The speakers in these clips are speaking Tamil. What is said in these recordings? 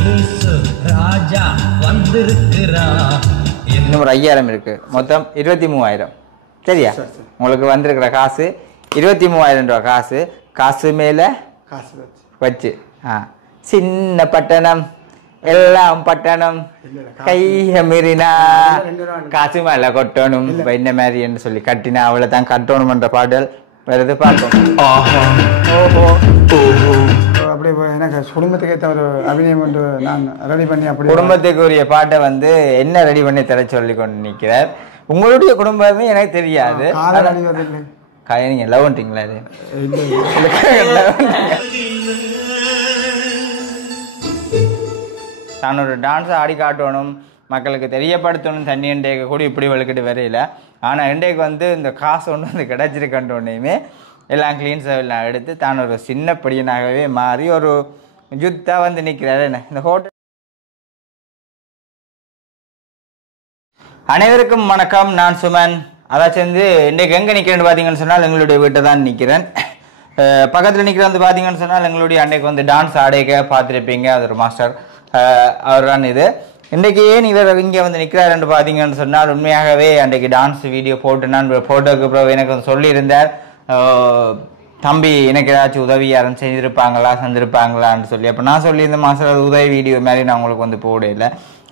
ராஜா வந்திருக்கிறா. இன்னும் ஒரு 5000 இருக்கு, மொத்தம் 23,000. சரியா? உங்களுக்கு வந்திருக்கிற காசு 23,000 ரூபா காசு. காசு மேல வச்சு சின்ன பட்டணம் எல்லாம் பட்டணம் கைய மீறினா காசு மேல கொட்டணும் இந்த மாதிரி என்று சொல்லி கட்டினா அவளை தான் கட்டணும் என்ற பாடல் வருது பார்ப்போம். அப்படி எனக்கு குடும்பத்துக்கு ஏற்ற ஒரு அபிநயம் ஒன்று நான் ரெடி பண்ணி அப்படி குடும்பத்துக்கு உரிய பாட்டை வந்து என்ன ரெடி பண்ணி தர சொல்லி கொண்டு நிற்கிறார். உங்களுடைய குடும்பமே எனக்கு தெரியாது. நீங்க லவ் பண்ணிட்டீங்களா? அது நான் ஒரு டான்ஸை ஆடி காட்டணும், மக்களுக்கு தெரியப்படுத்தணும். தண்ணி இன்றைக்கு கூட இப்படி வலுக்கிட்டு வரையில. ஆனால் இன்றைக்கு வந்து இந்த காசு ஒன்று வந்து கிடச்சிருக்கன்றோன்னையுமே எல்லாம் க்ளீன் சர்வெல்லாம் எடுத்து தான் ஒரு சின்ன படியனாகவே மாறி ஒரு யுத்தா வந்து நிற்கிறாரு. என்ன இந்த ஹோட்டல். அனைவருக்கும் வணக்கம், நான் சுமன். அதாச்சும் வந்து இன்றைக்கு எங்கே நிற்கிறேன்னு பார்த்தீங்கன்னு சொன்னால் எங்களுடைய வீட்டை தான் நிற்கிறேன். பக்கத்தில் நிற்கிற வந்து பார்த்தீங்கன்னு சொன்னால் எங்களுடைய அன்றைக்கு வந்து டான்ஸ் ஆடைக்க பார்த்துருப்பீங்க. அது ஒரு மாஸ்டர் அவர் தான். இது இன்றைக்கு ஏன் இவர் இங்கே வந்து நிற்கிறாருன்னு பார்த்தீங்கன்னு சொன்னால் உண்மையாகவே அன்றைக்கு டான்ஸ் வீடியோ போட்டு நான் ஃபோட்டோக்கு அப்புறம் எனக்கு வந்து சொல்லியிருந்தார், தம்பி எனக்கு ஏதாச்சும் உதவி யாரும் செஞ்சுருப்பாங்களான்னு சொல்லி. அப்போ நான் சொல்லியிருந்த மாஸ்டர் அது உதவி வீடியோ மாதிரி நான் உங்களுக்கு வந்து போடல.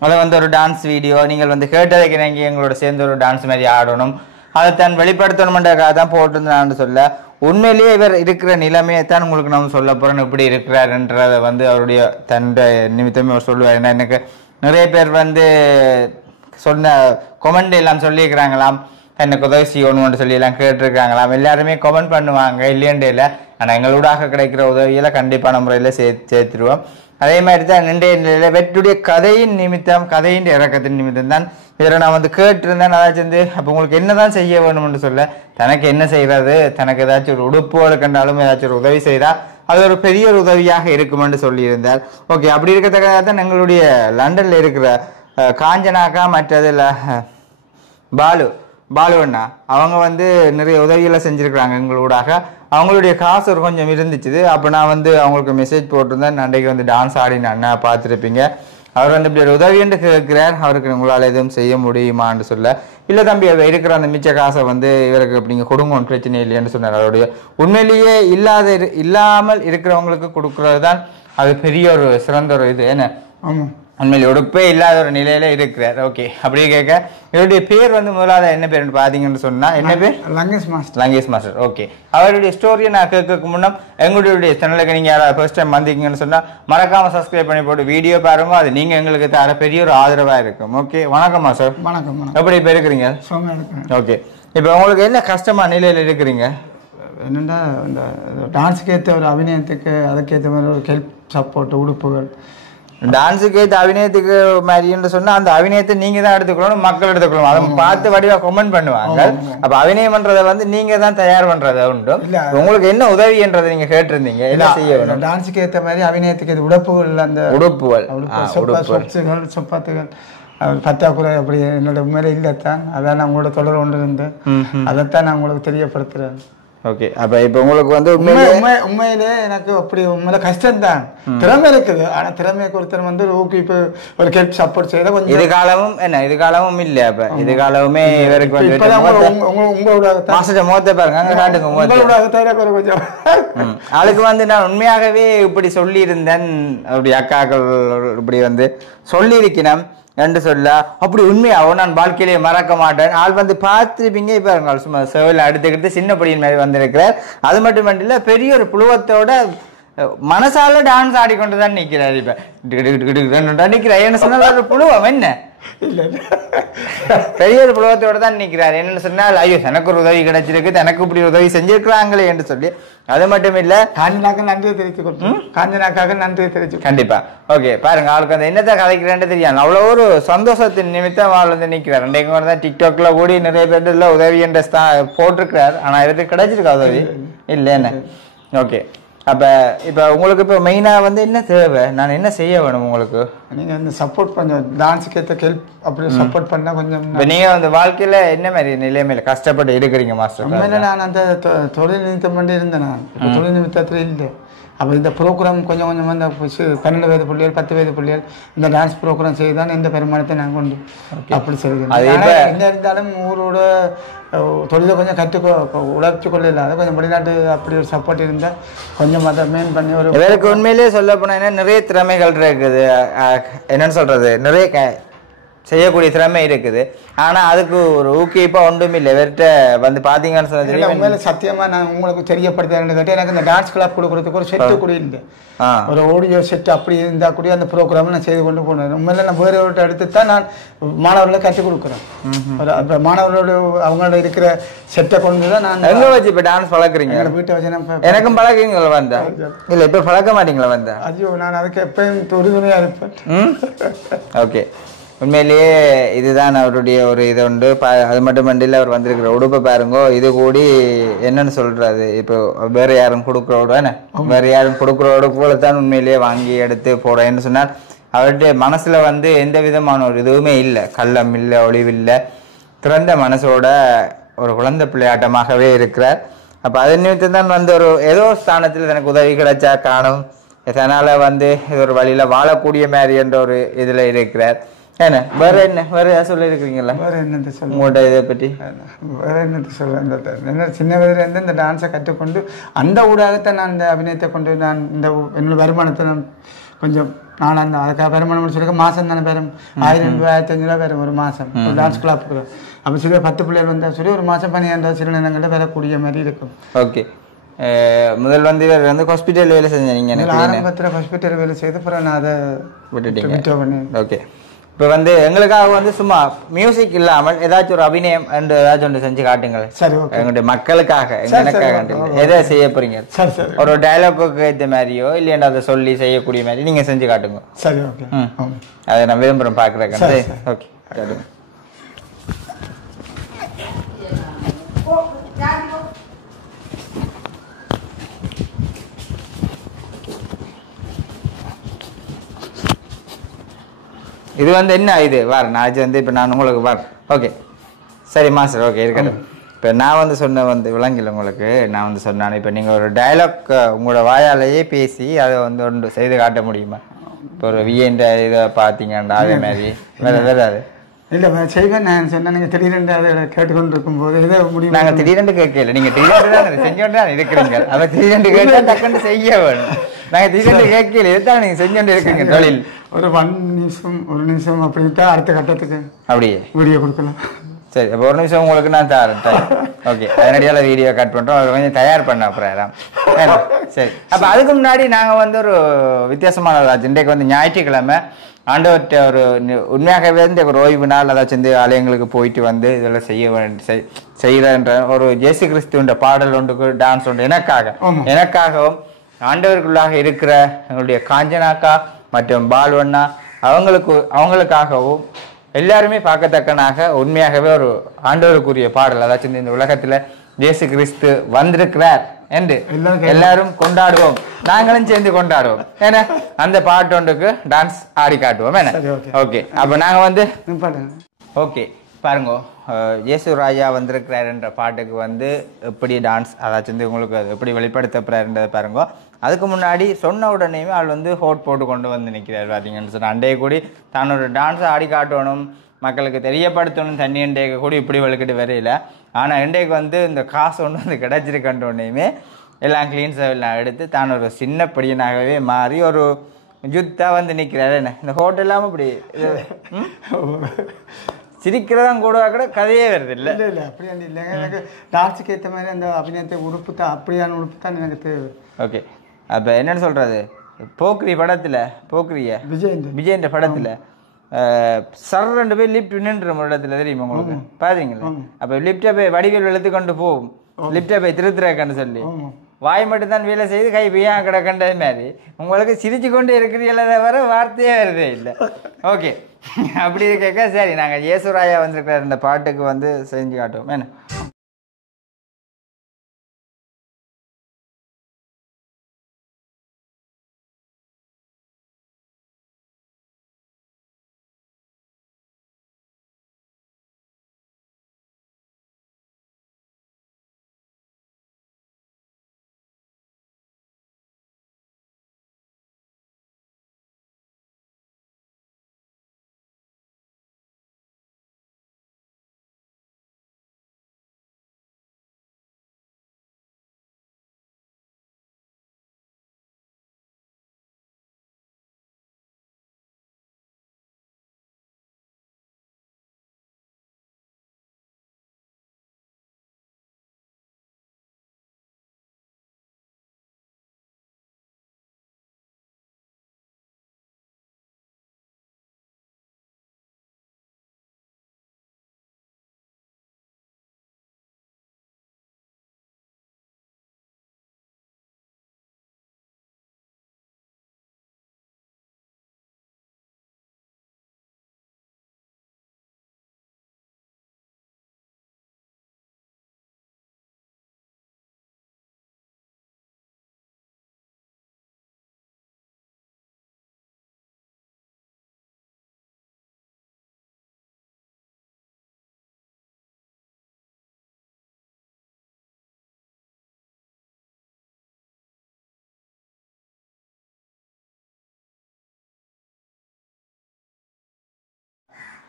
அதை வந்து ஒரு டான்ஸ் வீடியோ நீங்கள் வந்து கேட்டதைக்கு நீங்கள் எங்களோட சேர்ந்து ஒரு டான்ஸ் மாதிரி ஆடணும், அதை தான் வெளிப்படுத்தணுமென்றக்காக தான் போட்டிருந்தான்னு சொல்ல. உண்மையிலேயே இவர் இருக்கிற நிலைமையை தான் உங்களுக்கு நம்ம சொல்ல போகிறோம். இப்படி இருக்கிறாருன்றதை வந்து அவருடைய தன்னுடைய நிமித்தமே அவர் சொல்லுவார். ஏன்னா எனக்கு நிறைய பேர் வந்து சொன்ன கொமெண்ட் எல்லாம் சொல்லியிருக்கிறாங்களாம், எனக்கு உதவி செய்யணும்னு சொல்லி எல்லாம் கேட்டிருக்காங்களாம். எல்லாருமே கமெண்ட் பண்ணுவாங்க இல்லையண்டே இல்லை. ஆனால் எங்களோடாக கிடைக்கிற உதவியெல்லாம் கண்டிப்பான முறையில் சேர்த்துருவோம். அதே மாதிரி தான் இன்றைய நிலையில் வெற்றுடைய கதையின் நிமித்தம், கதையின் இறக்கத்தின் நிமித்தம் தான் இதில் நான் வந்து கேட்டிருந்தேன். அதாச்சும் வந்து அப்போ உங்களுக்கு என்ன தான் செய்ய வேணும்னு சொல்ல, தனக்கு என்ன செய்கிறது, தனக்கு ஏதாச்சும் ஒரு உடுப்புகள் கண்டாலும் ஏதாச்சும் ஒரு உதவி செய்தால் அது ஒரு பெரிய ஒரு உதவியாக இருக்குமென்று சொல்லியிருந்தார். ஓகே, அப்படி இருக்கத்தக்கதாக தான் எங்களுடைய லண்டனில் இருக்கிற காஞ்சனாக்கா மற்றதில் பாலுவண்ணா அவங்க வந்து நிறைய உதவிகளை செஞ்சுருக்குறாங்க எங்களோடாக. அவங்களுடைய காசு ஒரு கொஞ்சம் இருந்துச்சு. அப்போ நான் வந்து அவங்களுக்கு மெசேஜ் போட்டிருந்தேன், அன்றைக்கு வந்து டான்ஸ் ஆடின அண்ணா பார்த்துருப்பீங்க. அவர் வந்து இப்படி ஒரு உதவி என்று கேட்கிறார், அவருக்கு உங்களால் எதுவும் செய்ய முடியுமான்னு சொல்ல. இல்லை தம்பி, இருக்கிற அந்த மிச்ச காசை வந்து இவருக்கு அப்படிங்க கொடுங்க, பிரச்சனை இல்லைன்னு சொன்னார். அவருடைய உண்மையிலேயே இல்லாமல் இருக்கிறவங்களுக்கு கொடுக்கறது தான் அது பெரிய ஒரு சிறந்த ஒரு இது. என்ன உண்மையிலே உடுப்பே இல்லாத ஒரு நிலையில இருக்கிறார். ஓகே, அப்படி கேட்க இவருடைய பேர் வந்து முதலாவது என்ன பேர் பார்த்தீங்கன்னு சொன்னா என்ன பேர்? லங்கேஷ் மாஸ்டர். ஓகே, அவருடைய ஸ்டோரியை நான் கேட்கறதுக்கு முன்னம் எங்களுடைய சேனலுக்கு நீங்க யாராவது ஃபர்ஸ்ட் டைம் வந்தீங்கன்னு சொன்னா மறக்காம சப்ஸ்கிரைப் பண்ணி போட்டு வீடியோ பாருங்க. அது நீங்க எங்களுக்கு தர பெரிய ஒரு ஆதரவா இருக்கும். ஓகே, வணக்கம் மாஸ்டர். வணக்கம். எப்படி இப்போ இருக்கிறீங்க? ஓகே, இப்போ உங்களுக்கு என்ன கஷ்டமா நிலையில இருக்கிறீங்க? என்னென்னா இந்த டான்ஸுக்கு ஏற்ற ஒரு அபிநயத்துக்கு அதுக்கேற்ற மாதிரி ஒரு ஹெல்ப் சப்போர்ட் உடுப்புகள். டான்ஸுக்கு ஏற்ற அபிநயத்துக்கு மாதிரின்னு சொன்னா அந்த அபிநயத்தை நீங்க தான் எடுத்துக்கணும், மக்கள் எடுத்துக்கணும். அதை பார்த்து வடிவா கமெண்ட் பண்ணுவாங்க. அப்ப அபிநயம் பண்றதை வந்து நீங்க தான் தயார் பண்றத உண்டு. உங்களுக்கு என்ன உதவின்றதை நீங்க கேட்டிருந்தீங்க, என்ன செய்ய வேணும்? டான்ஸுக்கு ஏற்ற மாதிரி அபிநயத்துக்கு உடுப்புகள், அந்த உடுப்புகள் சொப்பாத்துகள் பத்தாக்குறை அப்படி என்னோட உண்மையில இல்லைத்தான். அதான் நான் உங்களோட தொடர் கொண்டு இருந்தேன். அதைத்தான் நான் உங்களுக்கு தெரியப்படுத்துறேன். ஓகே, அப்ப இப்ப உங்களுக்கு வந்து உண்மையிலே எனக்கு அப்படி உண்மையில கஷ்டம்தான். திறமை இருக்குது, ஆனா திறமையை ஒருத்தர் வந்து ஊக்குவிப்பு ஒரு ஹெல்ப் சப்போர்ட் செய்யற கொஞ்சம் எதிர்காலமும் என்ன எதிர்காலமும் இல்ல. அப்ப எதிர்காலமே இவருக்கு வந்து உங்களோட மாஸ்டர் முகத்தை பாருங்க, அங்க காட்டுங்க கொஞ்சம். அதுக்கு வந்து நான் உண்மையாகவே இப்படி சொல்லி இருந்தேன், அப்படி அக்காக்கள் இப்படி வந்து சொல்லி இருக்கணும் என்று சொல்ல. அப்படி உண்மையாகவும் நான் வாழ்க்கையிலேயே மறக்க மாட்டேன். ஆள் வந்து பார்த்துருப்பீங்க. இப்போ சும்மா சேவல் அடுத்துக்கிட்டு சின்ன படியின் மாதிரி வந்திருக்கிறார். அது மட்டும் இல்ல, பெரிய ஒரு புழுவத்தோட மனசால டான்ஸ் ஆடிக்கொண்டுதான் நிற்கிறார். இப்ப நிற்கிறார் என்ன சொன்னால் ஒரு புழுவம் என்ன பெரிய ஒரு புலவத்தோட தான் நிற்கிறார். என்னன்னு சொன்னால் ஐயோ எனக்கு ஒரு உதவி கிடைச்சிருக்கு, எனக்கு இப்படி உதவி செஞ்சிருக்கிறாங்களே என்று சொல்லி. அது மட்டும் இல்ல, காஞ்சனாக்காக நன்றியை தெரிவித்து கண்டிப்பா. ஓகே, பாருங்க ஆளுக்கு அந்த என்னத்தை கதைக்கிறேன்னு தெரியாது. அவ்வளோ ஒரு சந்தோஷத்தின் நிமித்தம் அவள் வந்து நிற்கிறார். ரெண்டைக்கு மாதிரி தான் டிக்டாக்ல கூடி நிறைய பேர்ல உதவி என்ற போட்டிருக்கிறார். ஆனா இவருக்கு கிடைச்சிருக்கா உதவி இல்லை என்ன? ஓகே, அப்ப இப்ப உங்களுக்கு இப்ப மெயினா வந்து என்ன தேவை, நான் என்ன செய்ய வேணும் உங்களுக்கு? நீங்க அந்த சப்போர்ட் பண்ண டான்ஸுக்கு ஏற்ற ஹெல்ப் அப்படி சப்போர்ட் பண்ணா கொஞ்சம். நீங்க அந்த வாழ்க்கையில என்ன மாதிரி நிலைமையில கஷ்டப்பட்டு இருக்கிறீங்க மாஸ்டர்? உண்மையில நான் அந்த தொழில் நிமித்தம் பண்ணி இருந்தேன். நான் தொழில் நிமித்தத்துல இல்லை. அப்போ இந்த ப்ரோக்ராம் கொஞ்சம் கொஞ்சமாக இந்த 12 வயது பிள்ளைகள் 10 வயது பிள்ளைகள் இந்த டான்ஸ் ப்ரோக்ராம் செய்து தான் இந்த பெருமானத்தை நாங்கள் கொண்டு அப்படி செய்கிறோம். என்ன இருந்தாலும் ஊரோட தொழிலை கொஞ்சம் உழைச்சி கொள்ள இல்லாத கொஞ்சம் வெளிநாட்டு அப்படி ஒரு சப்போர்ட் இருந்தால் கொஞ்சம் அதை மெயின் பண்ணி ஒரு இவருக்கு உண்மையிலேயே சொல்ல போனால் நிறைய திறமைகள் இருக்குது. என்னன்னு சொல்கிறது, நிறைய செய்யக்கூடிய திறமை இருக்குது. ஆனால் அதுக்கு ஒரு ஊக்குவிப்பாக ஒன்றும் இல்லை. இவர்கிட்ட வந்து பார்த்தீங்கன்னு சொன்னது உண்மையில சத்தியமாக நான் உங்களுக்கு தெரியப்படுத்துறேன்னு கேட்டு எனக்கு இந்த டான்ஸ் கிளப் கொடுக்குறதுக்கு ஒரு செட்டு கூட இல்லை. ஒரு ஆடியோ செட் அப்படி இருந்தால் கூட அந்த ப்ரோக்ராம் நான் செய்து கொண்டு போனேன். உண்மையில நான் வேறு ஒரு எடுத்து தான் நான் மாணவர்களை கற்றுக் கொடுக்குறேன். இப்போ மாணவர்களோட அவங்களோட இருக்கிற செட்டை கொண்டு தான் நான் எங்கே வச்சு இப்போ டான்ஸ் பழக்கிறீங்க? வீட்டை வச்சு நான் எனக்கும் பழக்கிறீங்களா வந்தேன்? இல்லை இப்போ பழக்க மாட்டீங்களா வந்தேன்? ஐயோ நான் அதுக்கு எப்பயும் உறுதுணையாக இருப்பேன். ஓகே, உண்மையிலேயே இதுதான் அவருடைய ஒரு இது உண்டு. அது மட்டும் இல்லை, அவர் வந்திருக்கிற உடுப்பை பாருங்கோ. இது கூடி என்னன்னு சொல்றது, இப்போ வேற யாரும் கொடுக்குறோட வேற யாரும் கொடுக்குறோட போல தான் உண்மையிலேயே வாங்கி எடுத்து போறேன்னு சொன்னால் அவருடைய மனசுல வந்து எந்த விதமான ஒரு இதுவுமே இல்லை. கள்ளம் இல்லை, ஒளிவில்லை, திறந்த மனசோட ஒரு குழந்தை பிள்ளையாட்டமாகவே இருக்கிறார். அப்ப அது நிமித்தம் தான் வந்து ஒரு ஏதோ ஸ்தானத்தில் எனக்கு உதவி கிடைச்சா காணும், இதனால வந்து இது ஒரு வழியில வாழக்கூடிய மாதிரி என்ற ஒரு இதுல இருக்கிறார். என்ன வேற ஏதாவது சொல்ல இருக்கிறீங்களா? வேற என்னத்தை சொல்ல உங்கள்கிட்ட இதை பற்றி வேற என்னத்தை சொல்ல, என்ன சின்ன வயதுலேருந்து இந்த டான்ஸை கற்றுக்கொண்டு அந்த ஊடாகத்தான் நான் இந்த அபிநயத்தை கொண்டு நான் இந்த என்னோட வருமானத்தை நான் கொஞ்சம் நான் அந்த அதுக்காக வருமானம் சொல்லிக்க மாதம் தானே பெறும் 1000 ரூபாய் 1500 பெறும் ஒரு மாதம் ஒரு டான்ஸ் கிளாப்புக்கு. அப்போ சில 10 பிள்ளைகள் வந்தால் சொல்லி ஒரு மாதம் 12,000 சில நேரங்களில் வரக்கூடிய மாதிரி இருக்கும். ஓகே, முதல் வந்து இவர் வந்து ஹாஸ்பிட்டல் வேலை செஞ்சீங்க. ஆரம்பத்தில் ஹாஸ்பிட்டல் வேலை செய்து அப்புறம் நான் அதை விட்டுட்டேன். ஓகே, இப்போ வந்து எங்களுக்காக வந்து சும்மா மியூசிக் இல்லாமல் ஏதாச்சும் ஒரு அபிநயம் ஏதாச்சும் ஒன்று செஞ்சு காட்டுங்கள். சரி, எங்களுடைய மக்களுக்காக எனக்காக எதை செய்ய போறீங்க? ஒரு டயலாக்கு ஏற்ற மாதிரியோ இல்லையா அதை சொல்லி செய்யக்கூடிய மாதிரி நீங்க செஞ்சு காட்டுங்க. சரி, ஓகே. அதை நான் விரும்புகிறேன் பார்க்குறேன். ஓகே, இது வந்து என்ன இது நான் இது வந்து இப்போ நான் உங்களுக்கு ஓகே சரி மாஸ்டர், ஓகே இருக்கட்டும். இப்போ நான் வந்து சொன்ன வந்து விளங்கல உங்களுக்கு. நான் வந்து சொன்னேன், இப்போ நீங்கள் ஒரு டயலாக் உங்களோட வாயாலேயே பேசி அதை வந்து ஒன்று செய்து காட்ட முடியுமா? இப்போ ஒரு வியன்ற இதை பார்த்தீங்கன்னா அதே மாதிரி வேறு இல்லை செய்வேன். நான் சொன்னேன் நீங்கள் திடீரென்று அதை கேட்டுக்கொண்டு இருக்கும்போது இதை முடியும். நாங்கள் திடீரென்று கேட்கல, நீங்கள் திடீரென்று தான் செஞ்சோண்டு தான் இருக்கிறீங்க. அதை திடீரென்று கேட்டால் டக்குன்னு செய்ய வேணும். நாங்கள் திடீரென்று கேட்கல, இதுதான் நீங்கள் செஞ்சோண்டு இருக்கீங்க. தொழில் ஒரு 1 நிமிஷம் அப்படின்ட்டு அடுத்த கட்டத்துக்கு அப்படியே வீடியோ கொடுக்கலாம். சரி, அப்போ 1 நிமிஷம் உங்களுக்கு நான் தரேன். ஓகே, அதனடியால் வீடியோ கட் பண்ணுறோம். அவர் கொஞ்சம் தயார் பண்ண அப்புறம். சரி, அப்போ அதுக்கு முன்னாடி நாங்கள் வந்து ஒரு வித்தியாசமான இன்றைக்கு வந்து ஞாயிற்றுக்கிழமை ஆண்டவர்கிட்ட ஒரு உண்மையாகவே ஒரு ஓய்வு நாள், அதாச்சும் இந்த ஆலயங்களுக்கு போயிட்டு வந்து இதெல்லாம் செய்யறன்ற ஒரு இயேசு கிறிஸ்துவின் பாடல் ஒன்றுக்கு டான்ஸ் ஒன்று எனக்காகவும் ஆண்டவருக்குள்ளாக இருக்கிற எங்களுடைய காஞ்சனாக்கா மற்றும் பால்வண்ணா அவங்களுக்காகவும் எல்லாருமே பார்க்கத்தக்கனாக உண்மையாகவே ஒரு ஆண்டவருக்குரிய பாடல், அதாச்சும் இந்த உலகத்துல இயேசு கிறிஸ்து வந்திருக்கிறார் என்று எல்லாரும் கொண்டாடுவோம், நாங்களும் சேர்ந்து கொண்டாடுவோம். ஏன்னா அந்த பாட்டு ஒன்றுக்கு டான்ஸ் ஆடி காட்டுவோம். என்ன ஓகே, அப்ப நாங்க வந்து ஓகே பாருங்க, இயேசு ராஜா வந்திருக்கிறார் என்ற பாட்டுக்கு வந்து எப்படி டான்ஸ் அதாச்சும் உங்களுக்கு அது எப்படி வெளிப்படுத்தப்படுறதை பாருங்க. அதுக்கு முன்னாடி சொன்ன உடனேயுமே அவள் வந்து ஹோட் போட்டு கொண்டு வந்து நிற்கிறார் பார்த்தீங்கன்னு சொன்னால் அண்டையை கூடி தன்னோட டான்ஸை ஆடி காட்டணும், மக்களுக்கு தெரியப்படுத்தணும், தண்ணி இண்டைக்கு கூட இப்படி வலுக்கிட்டு வரையில. ஆனால் இண்டைக்கு வந்து இந்த காசு ஒன்று வந்து கிடச்சிருக்கன்றோடனையுமே எல்லாம் கிளீன் எல்லாம் எடுத்து தான் ஒரு சின்ன படியனாகவே மாறி ஒரு ஜுத்தாக வந்து நிற்கிறாரு. என்ன இந்த ஹோட்டல் இல்லாமல் இப்படி சிரிக்கிறதான் கூட கூட கதையே வருது. இல்லை இல்லை இல்லை அப்படியா இல்லைங்க, எனக்கு டான்ஸுக்கு ஏற்ற மாதிரி அந்த அபிநயத்தை உடுப்பு தான் அப்படியான உடுப்பு தான் எனக்கு தேவை. ஓகே, அப்போ என்னன்னு சொல்கிறது, போக்ரி படத்தில் விஜயன்ற படத்தில் சர் 2 பேர் லிஃப்ட் நின்று ஒரு இடத்துல தெரியுமா உங்களுக்கு பாத்தீங்களா? அப்போ லிஃப்டை போய் வடிவில் எழுத்து கொண்டு போகும், லிஃப்டை போய் திருத்துறக்கன்னு சொல்லி வாய் மட்டும்தான் வேலை செய்து கை பையா கிடக்கண்டது மாதிரி உங்களுக்கு சிரிச்சு கொண்டு இருக்கிறீங்கள தவிர வார்த்தையே வருதே இல்லை. ஓகே, அப்படி கேட்க சரி நாங்கள் இயேசுராயா வந்திருக்கிற இந்த பாட்டுக்கு வந்து செஞ்சு காட்டுவோம். என்ன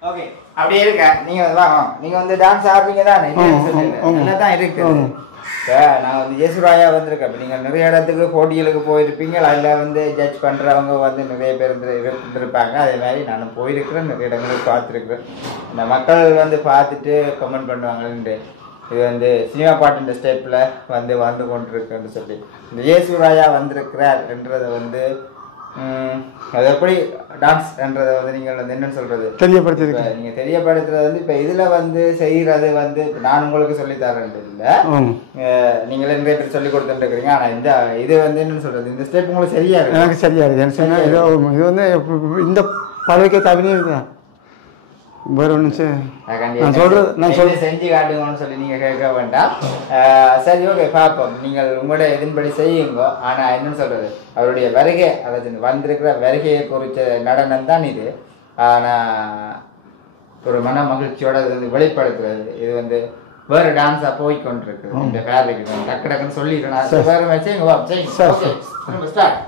ஓகே அப்படியே இருக்க நீங்க வாங்க நீங்க வந்து டான்ஸ் ஆடுறீங்க தானே நல்லா தான் இருக்கு நான் வந்து இயேசுராயா வந்திருக்கேன் இப்போ நீங்கள் நிறைய இடத்துக்கு போட்டிகளுக்கு போயிருப்பீங்க அதில் வந்து ஜட்ஜ் பண்ணுறவங்க வந்து நிறைய பேர் இருந்திருப்பாங்க அதே மாதிரி நான் போயிருக்கிறேன் நிறைய இடங்களுக்கு பார்த்துருக்குறேன் இந்த மக்கள் வந்து பார்த்துட்டு கமெண்ட் பண்ணுவாங்கன்ட்டு இது வந்து சினிமா பாட்டு ஸ்டெப்பில் வந்து கொண்டிருக்குன்னு சொல்லி இந்த இயேசுராயா வந்திருக்கிறார் என்றதை வந்து அது எப்படி டான்ஸ் என்றதை வந்து நீங்கள் வந்து என்னன்னு சொல்றது தெரியப்படுத்தி நீங்க தெரியப்படுத்துறது வந்து இப்ப இதுல வந்து செய்யறது வந்து நான் உங்களுக்கு சொல்லி தரேன் இல்ல நீங்களே நிறைய பேர் சொல்லி கொடுத்துட்டு இருக்கிறீங்க ஆனா இந்த இது வந்து என்னன்னு சொல்றது இந்த ஸ்டெப் உங்களுக்கு சரியா இருக்கு எனக்கு சரியா இருக்கு இது வந்து இந்த பழக்க தவிர வேற ஒன்று நான் செஞ்சு காட்டுங்கன்னு சொல்லி நீங்க கேட்க வேண்டாம் சரி ஓகே பார்ப்போம் நீங்கள் உங்களோட இதன்படி செய்யுங்க ஆனா என்னன்னு சொல்றது அவருடைய வருகை அதாவது வந்திருக்கிற வருகையை குறித்த நடனம் தான் இது ஆனா ஒரு மன மகிழ்ச்சியோட இது வந்து வெளிப்படுத்துறது இது வந்து வேற டான்ஸா போய்கொண்டிருக்கு இந்த பேர்லைக்கு டக்கு டக்குன்னு சொல்லிடுறேன் வேற வச்சு ஸ்டார்ட்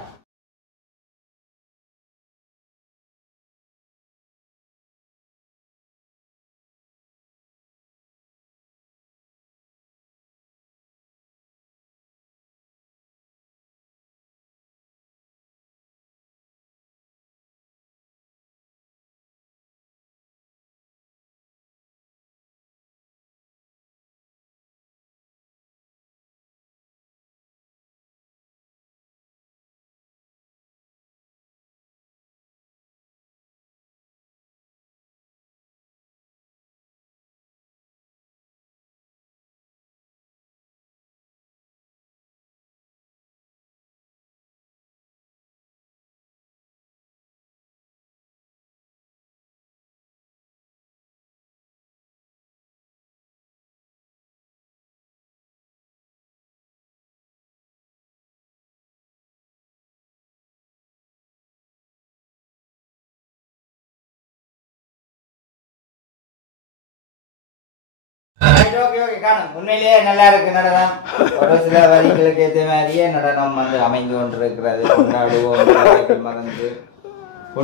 உண்மையிலேயே நல்லா இருக்கு நடனம் ஒரு சில வரிகளுக்கு ஏற்ற மாதிரியே நடனம் வந்து அமைந்து கொண்டிருக்கிறது கொண்டாடுவோம் மறந்து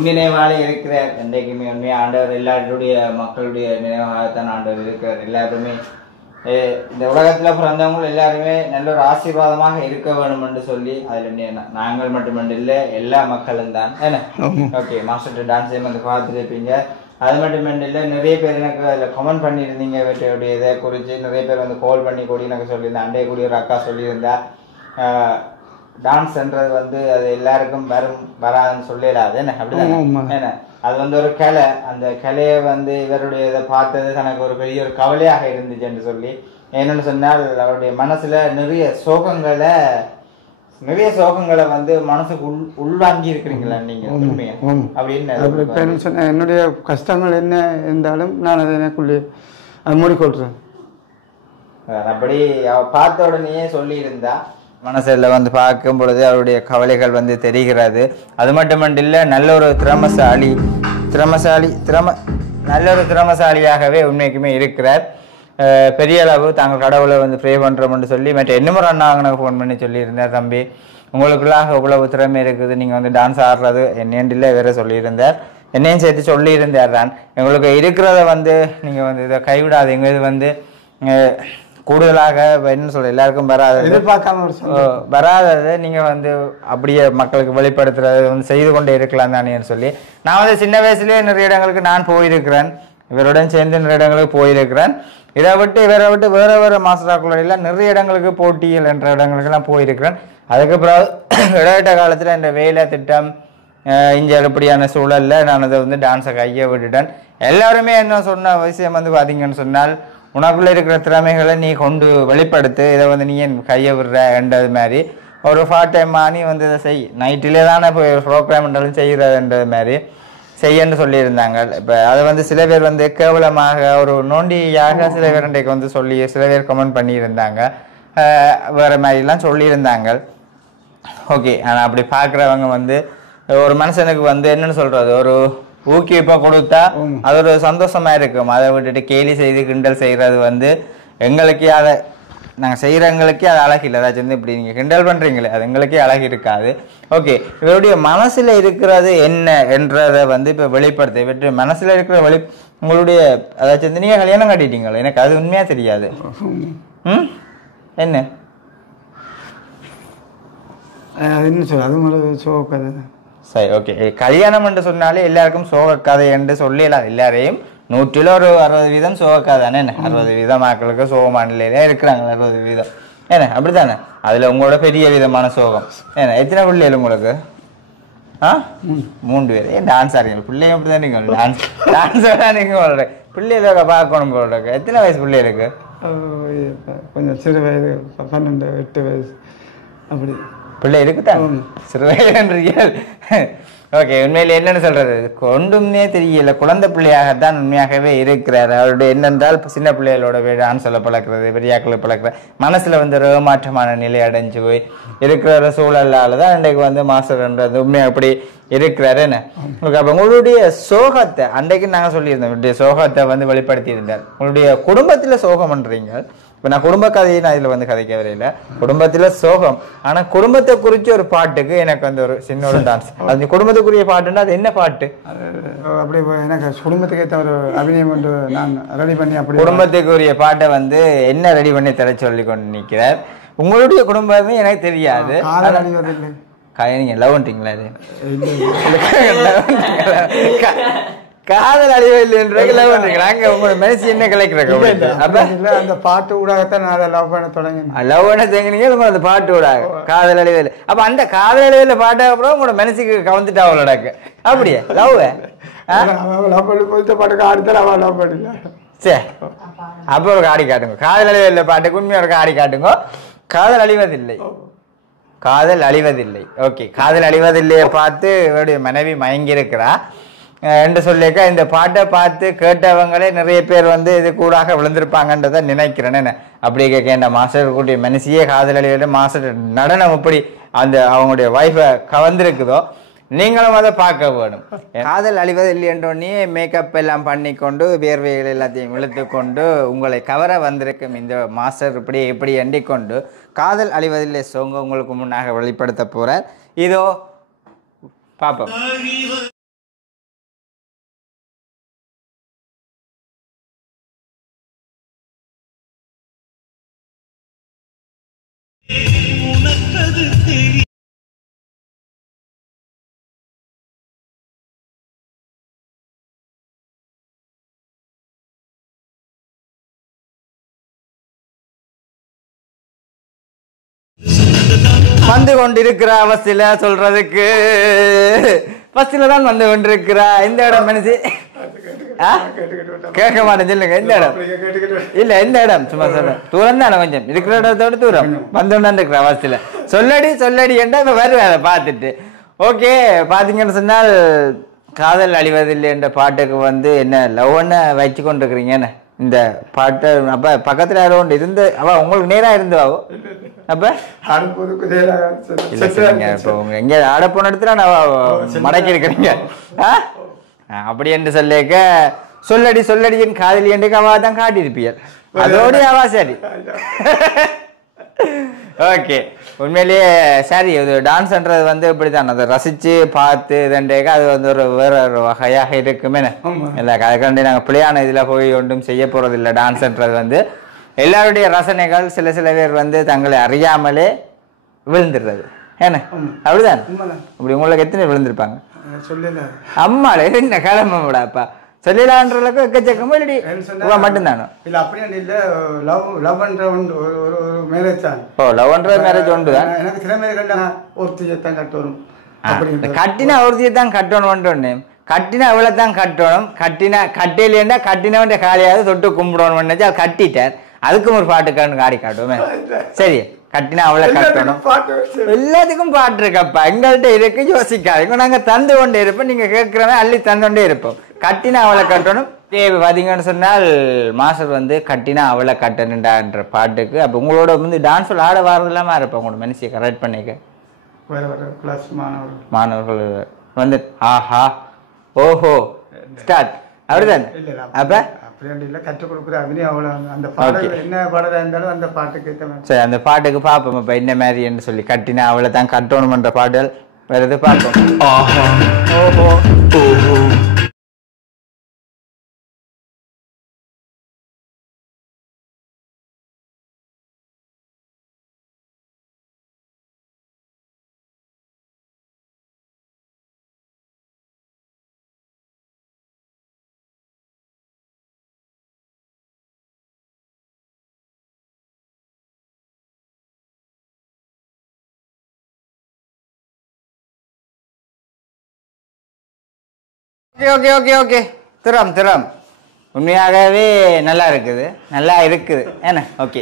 நினைவாக இருக்கிறார் என்றைக்குமே உண்மையை ஆண்டவர் எல்லாருடைய மக்களுடைய நினைவாகத்தான் ஆண்டவர் இருக்கிறார் எல்லாருமே இந்த உலகத்துல பிறந்தவங்க எல்லாருமே நல்ல ஒரு ஆசீர்வாதமாக இருக்க வேணும் என்று சொல்லி அதுல நாங்கள் மட்டுமன்று இல்லை எல்லா மக்களும் தான் என்ன ஓகே மாஸ்டர் டான்ஸ் வந்து பார்த்துருப்பீங்க அது மட்டும் இல்லை நிறைய பேர் எனக்கு அதில் கமெண்ட் பண்ணியிருந்தீங்க இவற்றையுடைய இதை குறித்து நிறைய பேர் வந்து கால் பண்ணி கூடி எனக்கு சொல்லியிருந்தேன் அண்டைய கூடிய ஒரு அக்கா சொல்லியிருந்தா டான்ஸ்ன்றது வந்து அது எல்லாருக்கும் வராதுன்னு சொல்லிடாது என்ன அப்படிதான் என்ன அது வந்து ஒரு கலை அந்த கலையை வந்து இவருடைய இதை பார்த்தது தனக்கு ஒரு பெரிய ஒரு கவலையாக இருந்துச்சுன்னு சொல்லி என்னன்னு சொன்னால் அவருடைய மனசுல நிறைய சோகங்களை வந்து மனசுக்கு உள்வாங்கி இருக்கிறீங்களா நீங்க அப்படின்னு என்னுடைய கஷ்டங்கள் என்ன இருந்தாலும் நான் அதை எனக்குள்ளே மூடிக்கொள்றேன் அப்படி பார்த்த உடனே சொல்லி இருந்தா மனசுல வந்து பார்க்கும் பொழுது அவருடைய கவலைகள் வந்து தெரிகிறது அது மட்டுமல்ல நல்ல ஒரு திறமசாலியாகவே உண்மைக்குமே இருக்கிறார் பெரிய அளவு தாங்கள் கடவுளை வந்து ப்ரே பண்ணுறோம்னு சொல்லி மற்ற இன்னும் ஒரு அண்ணாங்க ஃபோன் பண்ணி சொல்லியிருந்தேன் தம்பி உங்களுக்குள்ளாக இவ்வளவு திறமை இருக்குது நீங்கள் வந்து டான்ஸ் ஆடுறது என்னேண்டில் வேற சொல்லியிருந்தார் என்னையும் சேர்த்து சொல்லியிருந்தார் தான் எங்களுக்கு இருக்கிறத வந்து நீங்கள் வந்து இதை கைவிடாதீங்க இது வந்து கூடுதலாக என்ன சொல்ற எல்லாருக்கும் வராதது நீங்கள் வந்து அப்படியே மக்களுக்கு வெளிப்படுத்துறது வந்து செய்து கொண்டே இருக்கலாம் தானே சொல்லி நான் வந்து சின்ன வயசுலேயே நிறைய இடங்களுக்கு நான் போயிருக்கிறேன் இவருடன் சேர்ந்து நிறைய இடங்களுக்கு போயிருக்கிறேன் இதை விட்டு வேற வேற மாஸ்டராக்குள்ள நிறைய இடங்களுக்கு போட்டிகள் என்ற இடங்களுக்கெல்லாம் போயிருக்கிறேன் அதுக்கப்புறம் இடையிட்ட காலத்தில் இந்த வேலை திட்டம் இங்கே எப்படியான சூழலில் நான் அதை வந்து டான்ஸை கையை விட்டுட்டேன் எல்லாருமே என்ன சொன்ன விஷயம் வந்து பார்த்தீங்கன்னு சொன்னால் உனக்குள்ளே இருக்கிற திறமைகளை நீ கொண்டு வெளிப்படுத்து இதை வந்து நீ என் கையை விடுற என்றது மாதிரி ஒரு பார்ட் டைம் நீ வந்து இதை செய் நைட்டிலே தானே போய் ப்ரோக்ராம் என்றாலும் செய்கிறதுன்றது மாதிரி செய்யன்னு சொல்லியிருந்தாங்க இப்போ அதை வந்து சில பேர் வந்து கேவலமாக ஒரு நோண்டியாக சில பேர் இன்றைக்கு வந்து சொல்லி சில பேர் கமெண்ட் பண்ணியிருந்தாங்க வேறு மாதிரிலாம் சொல்லியிருந்தாங்க ஓகே ஆனால் அப்படி பார்க்குறவங்க வந்து ஒரு மனுஷனுக்கு வந்து என்னன்னு சொல்கிறது ஒரு ஊக்குவிப்பாக கொடுத்தா அது ஒரு சந்தோஷமாக இருக்கும் அதை விட்டுட்டு கேலி செய்து கிண்டல் செய்கிறது வந்து எங்களுக்கு அதை நாங்கள் செய்கிறவங்களுக்கே அது அழகு இல்லை. ஏதாச்சும் வந்து இப்படி நீங்கள் கிண்டல் பண்ணுறீங்களே அது எங்களுக்கே அழகு இருக்காது. ஓகே, இவருடைய மனசில் இருக்கிறது என்ன என்றதை வந்து இப்போ வெளிப்படுத்த இவற்றை மனசில் இருக்கிற உங்களுடைய அதாச்சும் வந்து நீங்கள் கல்யாணம் கட்டிட்டீங்களா? எனக்கு அது உண்மையாக தெரியாது. என்ன என்ன சொல்ல அது மாதிரி சோக கதை. சரி, ஓகே. கல்யாணம் என்று சொன்னாலே எல்லாருக்கும் சோக கதை என்று சொல்லலாம். எல்லாரையும் 100ல் ஒரு 60% சோக கதை தானே. என்ன 60% மக்களுக்கு சோகமான நிலையில இருக்கிறாங்க. 60% என்ன அப்படித்தானே? அதுல உங்களோட பெரிய விதமான சோகம் என்ன? எத்தனை பிள்ளைகள் உங்களுக்கு? 3 பேர். ஏன் டான்ஸ் ஆடுறீங்க? பிள்ளைங்க அப்படிதான் நீங்க டான்ஸ் நீங்க பிள்ளைகளுக்கு பார்க்கணும் போல. எத்தனை வயசு பிள்ளைகளுக்கு? கொஞ்சம் சிறு வயது 12, 8 வயசு அப்படி பிள்ளை இருக்குதான். சிறு வயதுன்றீங்க. ஓகே, உண்மையில என்னன்னு சொல்றது ஒன்றுமே தெரியல. குழந்தை பிள்ளையாகத்தான் உண்மையாகவே இருக்கிறார். அவருடைய என்னென்றால் சின்ன பிள்ளைகளோட டான்ஸ் சொல்ல பழக்கிறது, பெரியாக்களை பழக்கிறது, மனசுல வந்து ரோமாற்றமான நிலை அடைஞ்சு போய் இருக்கிற சூழலால தான் இன்றைக்கு வந்து மாஸ்டர்ன்றது உண்மையாக அப்படி இருக்கிறாரு. என்ன ஓகே, அப்போ உங்களுடைய சோகத்தை அன்றைக்கு நாங்கள் சொல்லியிருந்தோம். உங்களுடைய சோகத்தை வந்து வெளிப்படுத்தி இருந்தார். உங்களுடைய குடும்பத்துல சோகம்ன்றீங்க. இப்போ நான் குடும்ப கதையை நான் இதில் வந்து கதைக்க வரையில குடும்பத்தில் சோகம். ஆனால் குடும்பத்தை குறித்து ஒரு பாட்டுக்கு எனக்கு வந்து ஒரு சின்ன ஒரு டான்ஸ். அது குடும்பத்துக்குரிய பாட்டுன்னா அது என்ன பாட்டு? அப்படி எனக்கு குடும்பத்துக்கு ஏற்ற ஒரு அபிநயம் ஒன்று நான் ரெடி பண்ணி அப்படி குடும்பத்துக்குரிய பாட்டை வந்து என்ன ரெடி பண்ணி தர சொல்லி கொண்டு நிற்கிறார். உங்களுடைய குடும்பமே எனக்கு தெரியாது. நீங்க லவ் பண்றீங்களா? காதல் அழிவில்லைன்றது லவ் பண்றீங்களா? அங்க உங்களோட மனசு என்ன கலைக்கிறாங்க? அந்த பாட்டு ஊடாகத்தான் நான் அதை லவ் பண்ண தொடங்கினேன். லவ் பண்ண தேங்கினீங்க அந்த பாட்டு ஊடாக காதல் அழிவில். அப்ப அந்த காதல் அழிவில் பாட்டாக அப்புறம் உங்களோட மனசுக்கு கவர்ந்துட்டு அவளோடக்கு அப்படியே லவ் லவ் பண்ணி போயிட்ட பாட்டுக்கு ஆடித்தான் அவள் லவ் பண்ணல. சரி, அப்ப ஒரு ஆடி காட்டுங்க. காதல் அழிவில் பாட்டுக்கு உண்மையா ஒரு ஆடி காட்டுங்க. காதல் அழிவதில்லை, காதல் அழிவதில்லை. ஓகே, காதல் அழிவதில்லையை பார்த்து இவருடைய மனைவி மயங்கி இருக்கிறா என்று சொல்லிக்க இந்த பாட்டை பார்த்து கேட்டவங்களே நிறைய பேர் வந்து இது கூடாக விழுந்திருப்பாங்கன்றதை நினைக்கிறேன். என்ன அப்படி கேட்க மாஸ்டர் கூட்டிய மனசியே காதல் அழிவில் மாஸ்டர் நடனம் எப்படி அந்த அவங்களுடைய வைஃபை கவர்ந்திருக்குதோ நீங்களும் அதை பார்க்க வேணும். காதல் அழிவதில்லை என்றோடனே மேக்கப் எல்லாம் பண்ணிக்கொண்டு வேர்வைகள் எல்லாத்தையும் இழுத்து கொண்டு உங்களை கவர வந்திருக்கும் இந்த மாஸ்டர் இப்படி எப்படி எண்ணிக்கொண்டு காதல் அழிவதில்லை சோங்க உங்களுக்கு முன்னாக வெளிப்படுத்த போறார். இதோ பாப்போம். வந்து கொண்டிருக்கிற அவசியில சொல்றதுக்கு பஸ்ல தான் வந்து கொண்டிருக்கிறா. இந்த இடம் மனசு கேட்க மாட்டேன் சொல்லுங்க. இந்த இடம் இல்ல, இந்த இடம் சும்மா சொல்ல தூரம் தானே, கொஞ்சம் இருக்கிற இடத்தோட தூரம் வந்து இருக்கிற அவசியில சொல்லடி சொல்லடி என்றா இப்ப வருவேன் அதை பார்த்துட்டு. ஓகே, பாத்தீங்கன்னு சொன்னால் காதல் அழிவதில்லை என்ற பாட்டுக்கு வந்து என்ன லவ்ன்னு வச்சு கொண்டிருக்கிறீங்கன்னு இந்த பாட்டு. அப்ப பக்கத்துல யாரோ ஒன்று இருந்து அவ உங்களுக்கு நேரா இருந்துவாவோ? அப்ப இப்போ உங்க எங்க ஆட போன இடத்துல நான் மடக்கி இருக்கிறீங்க அப்படி என்று சொல்லிக்க சொல்லடி சொல்லடி என் காதலி என்று அவா தான் காட்டியிருப்பீர். அதோடு அவா சரி. ஓகே, உண்மையிலேயே சரி. இது டான்ஸ்ன்றது வந்து இப்படித்தான், அதை ரசிச்சு பார்த்து இதண்டேக்க அது வந்து ஒரு வேற ஒரு வகையாக இருக்குமே. இல்லை அதுக்காண்டி நாங்கள் பிள்ளையான இதில் போய் ஒன்றும் செய்ய போறது இல்லை. டான்ஸ்ன்றது வந்து எல்லாருடைய ரசனைகள் சில பேர் வந்து தங்களை அறியாமலே விழுந்துடுறது. ஏன்னா அப்படிதான். அப்படி உங்களுக்கு எத்தனை விழுந்திருப்பாங்க? அம்மால என்ன கிளம்ப விடாப்பா சொல்லலான்றதுக்கு எக்கச்சக்கமா இல்லடி மட்டும்தானோ? இல்ல அப்படி இல்ல, லவ் பண்ற ஒரு மேரேஜ் தான். ஓ, லவ் பண்ற மேரேஜ் உண்டுதான். எனக்கு சில மேரேஜ் ஒருத்தியை தான் கட்டணும். கட்டினா ஒருத்தியை தான் கட்டணும். கட்டினா அவ்வளவு தான் கட்டணும். கட்டிலேண்டா கட்டினவன் காலையாவது தொட்டு கும்பிடணும். அது கட்டிட்டார், அதுக்கும் ஒரு பாட்டுக்காரனுக்கு ஆடி காட்டுவோமே. சரி, கட்டினா அவளை கட்டணும். எல்லாத்துக்கும் பாட்டு இருக்கப்பா, எங்கள்கிட்ட இருக்கு, யோசிக்காது. நாங்க தந்து கொண்டே இருப்போம், நீங்க கேட்கிறவன் அள்ளி தந்துകൊண்டே இருப்போம். கட்டினா அவளை கட்டணும். பாத்தீங்கன்னு சொன்னால் மாஸ்டர் வந்து கட்டினா அவளை கட்டணுண்டான்ற பாட்டுக்கு அப்ப உங்களோட வந்து டான்ஸ் ஆட வாரது இல்லாம இருப்போம். உங்களோட மனசியை கரெக்ட் பண்ணிக்க மாணவர்கள் வந்து ஆஹா ஓஹோ ஸ்டார்ட் அப்படிதானே? இல்ல இல்ல அப்ப அப்படி இல்லை, கற்றுக் கொடுக்குற அபிநயம் அவ்வளோ. அந்த பாடல் என்ன பாடலாக இருந்தாலும் அந்த பாட்டுக்கு ஏற்ற மாதிரி. சரி, அந்த பாட்டுக்கு பார்ப்போம் இப்போ என்ன மாதிரி என்று சொல்லி கட்டினா அவளை தான் கட்டணுமன்ற பாடல் வருது பார்ப்போம். ஓஹோ ஓஹோ. ஓகே ஓகே ஓகே ஓகே திறம் திறம் உண்மையாகவே நல்லா இருக்குது, நல்லா இருக்குது ஏன்னா. ஓகே,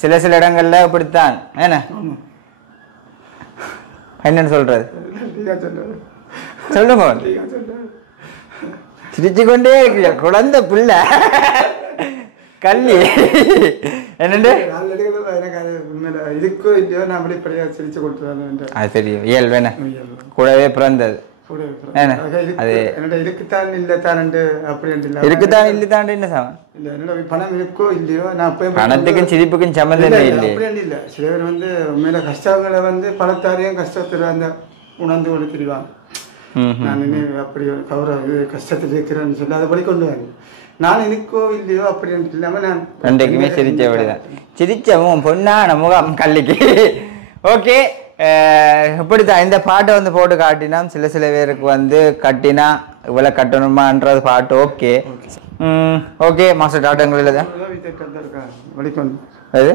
சில சில இடங்கள்ல இப்படித்தான் ஏன்னா. என்னன்னு சொல்றது சொல்லுங்க. சிரிச்சு கொண்டே இருக்கு குழந்தை பிள்ளை கல்வி என்னண்டு எனக்கு அது உண்மையில இருக்கோ இல்லையோ நான் அப்படி இப்படியா சிரிச்சு கொடுத்துருவேன். அது தெரியும், இயல்பு கூடவே பிறந்தது. அது இருக்குத்தான் இல்லத்தான் அப்படி இருக்குத்தான் இல்லத்தான் என்ன சாமன் இல்ல என்னோட பணம் இருக்கோ இல்லையோ நான் பணத்துக்கும் சிரிப்புக்கும் சம்மந்தமே இல்லை. அப்படி இல்லை, சில பேர் வந்து உண்மையில கஷ்டங்களை வந்து பணத்தாரையும் கஷ்டத்துல அந்த உணர்ந்து கொண்டு திரிவாங்க. நான் இன்னும் அப்படி ஒரு கௌரவ கஷ்டத்தில் இருக்கிறேன்னு சொல்லி அதை படி கொண்டு வாங்க. நான் இருக்கோ இல்லையோ அப்படி இல்லாம நான் ரெண்டுக்குமே சிரிச்சபடிதான். சிரிச்சவும் பொண்ணான முகம் கல்லிக்கு. ஓகே, இப்படித்தான் இந்த பாட்டை வந்து போட்டு காட்டினா சில சில பேருக்கு வந்து கட்டினா இவ்வளவு கட்டணுமான்றது பாட்டு. ஓகே ஓகே மாஸ்டர் டாட்டங்கள் இல்லை அது.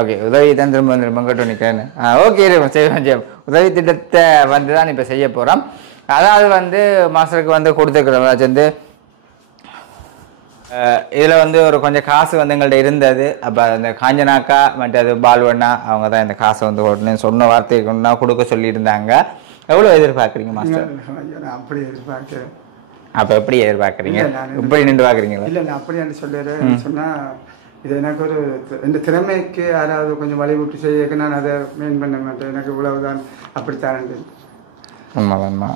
ஓகே, உதவி தான் திரும்ப திரும்ப கட்டு நிற்கிறேன்னு. ஓகே செய்வோம். உதவி திட்டத்தை வந்து தான் இப்போ செய்ய போகிறோம். அதாவது வந்து மாஸ்டருக்கு வந்து கொடுத்துருக்குறோம் வந்து இதில் வந்து ஒரு கொஞ்சம் காசு வந்து எங்கள்கிட்ட இருந்தது. அப்போ அந்த காஞ்சனாக்கா மற்றது பால்வண்ணா அவங்க தான் இந்த காசை வந்து உடனே சொன்ன வார்த்தைக்கு ஒன்றா கொடுக்க சொல்லியிருந்தாங்க. எவ்வளோ எதிர்பார்க்குறீங்க மாஸ்டர்? அப்படி எதிர்பார்க்கிறேன். அப்போ எப்படி எதிர்பார்க்குறீங்க? இப்படி நின்று பார்க்குறீங்களா? இல்லை, நான் அப்படி சொல்லிடுறேன் சொன்னால் இது எனக்கு ஒரு இந்த திறமைக்கு யாராவது கொஞ்சம் வழிவிட்டு செய்ய நான் அதை மெயின் பண்ண மாட்டேன். எனக்கு இவ்வளவுதான் அப்படித்தான். உண்மைதான்மா.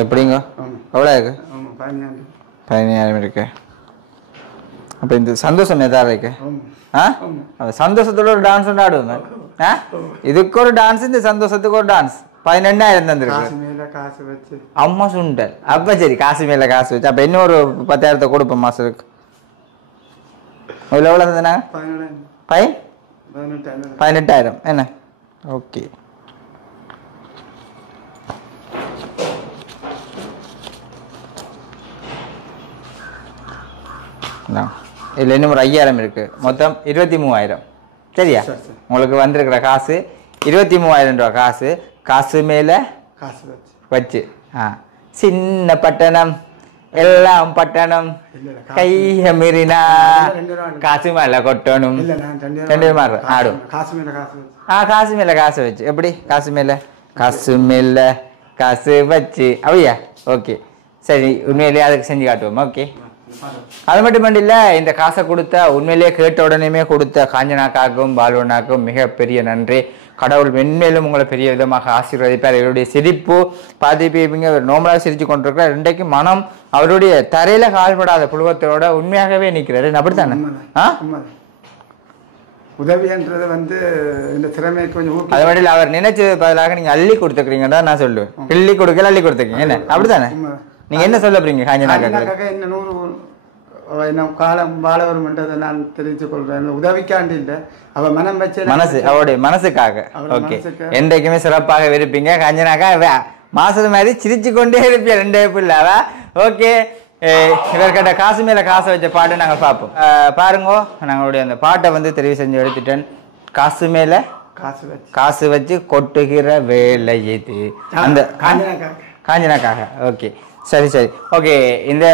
எப்படிங்க எவ்வளோ இருக்கு? 15,000 இருக்கு. அப்போ இந்த சந்தோஷம் எதாவது இருக்கு. சந்தோஷத்தோட ஒரு டான்ஸ் ஒன்று ஆடுவோம். இதுக்கு ஒரு டான்ஸ், இந்த சந்தோஷத்துக்கு ஒரு டான்ஸ். 12,000 தந்துருக்கு அம்மா சுண்டல். அப்ப சரி, காசு மேல காசு வச்சு அப்ப இன்னும் ஒரு 10,000 கொடுப்போம் மாசத்துக்கு. எவ்வளோ தந்தனா? 18,000 என்ன? ஓகே, இதில் இன்னும் ஒரு 5,000 இருக்கு. மொத்தம் 23,000. சரியா? உங்களுக்கு வந்திருக்கிற காசு 23,000 ரூபா காசு. காசு மேல காசு வச்சு சின்ன பட்டணம் எல்லாம் பட்டணம் கைய மீறினா காசு மேல கொட்டணும். 2 மாதிரி ஆடும். காசு மேல காசு வச்சு எப்படி? காசு மேல காசு வச்சு அப்படியா? ஓகே சரி, உண்மையிலேயே அதுக்கு செஞ்சு காட்டுவோம். ஓகே, அது மட்டும் இல்ல, இந்த காசை கொடுத்த உண்மையிலேயே கேட்ட உடனே கொடுத்த காஞ்சனாக்காக்கும் பாலுவனாக்கும் மிகப்பெரிய நன்றி. கடவுள் மென்மேலும் உங்களை பெரிய விதமாக ஆசீர்வதிப்பார். இவருடைய சிரிப்பு பாதிப்பீங்க நோமலாக சிரிச்சு கொண்டிருக்கிறார். இன்றைக்கு மனம் அவருடைய தரையில கால்படாத புழுவத்தோட உண்மையாகவே நிற்கிறாரு. அப்படித்தானே? உதவின்றது வந்து இந்த திறமையை கொஞ்சம் அது மட்டும் அவர் நினைச்சது பதிலாக நீங்க அள்ளி கொடுத்துக்கிறீங்கன்னு தான் நான் சொல்லுவேன். கிள்ளி கொடுக்கல அள்ளி கொடுத்துருக்கீங்க. என்ன அப்படித்தானே? நீங்க என்ன சொல்ல போறீங்க காஞ்சனாக்காக? என்ன 100 காலம் வாழ வரும்ன்றதை நான் தெரிவித்துக் கொள்றேன். உதவிக்காண்டி இல்லை, அவ மனம் வச்ச மனசு, அவருடைய மனசுக்காக. ஓகே, என்றைக்குமே சிறப்பாக இருப்பீங்க காஞ்சனாக்கா. மாசத்து மாதிரி சிரிச்சு கொண்டே இருப்பீங்க 2 பிள்ளை. ஓகே, இவர்கிட்ட காசு மேல காசை வச்ச பாட்டை நாங்கள் பார்ப்போம். பாருங்க, நாங்களுடைய அந்த பாட்டை வந்து தெரிவு செஞ்சு எடுத்துட்டேன். காசு மேல காசு வச்சு கொட்டுகிற வேலை இது அந்த காஞ்சனாக்காக. ஓகே சரி சரி, ஓகே, இந்த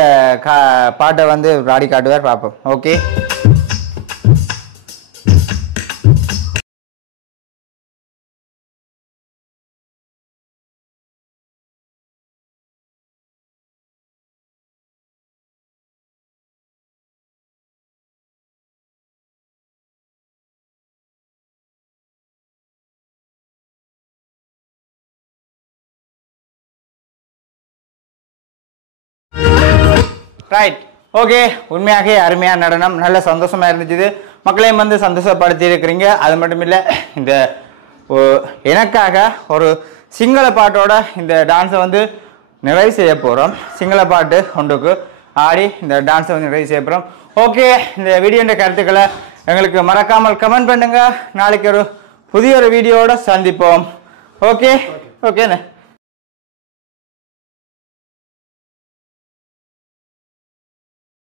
பாட்டை வந்து பாடி காட்டுவார், பார்ப்போம். ஓகே. ரைட் ஓகே உண்மையாக அருமையான நடனம் நல்ல சந்தோஷமா இருந்துச்சு மக்களையும் வந்து சந்தோஷப்படுத்தி இருக்கிறீங்க அது மட்டும் இல்லை இந்த எனக்காக ஒரு சிங்கள பாட்டோட இந்த டான்ஸை வந்து நிறைவு செய்ய போகிறோம் சிங்கள பாட்டு ஒன்றுக்கு ஆடி இந்த டான்ஸை வந்து நிறைவு செய்ய போகிறோம் ஓகே இந்த வீடியோட கருத்துக்களை எங்களுக்கு மறக்காமல் கமெண்ட் பண்ணுங்க நாளைக்கு ஒரு புதிய ஒரு வீடியோவோட சந்திப்போம் ஓகே ஓகேண்ணே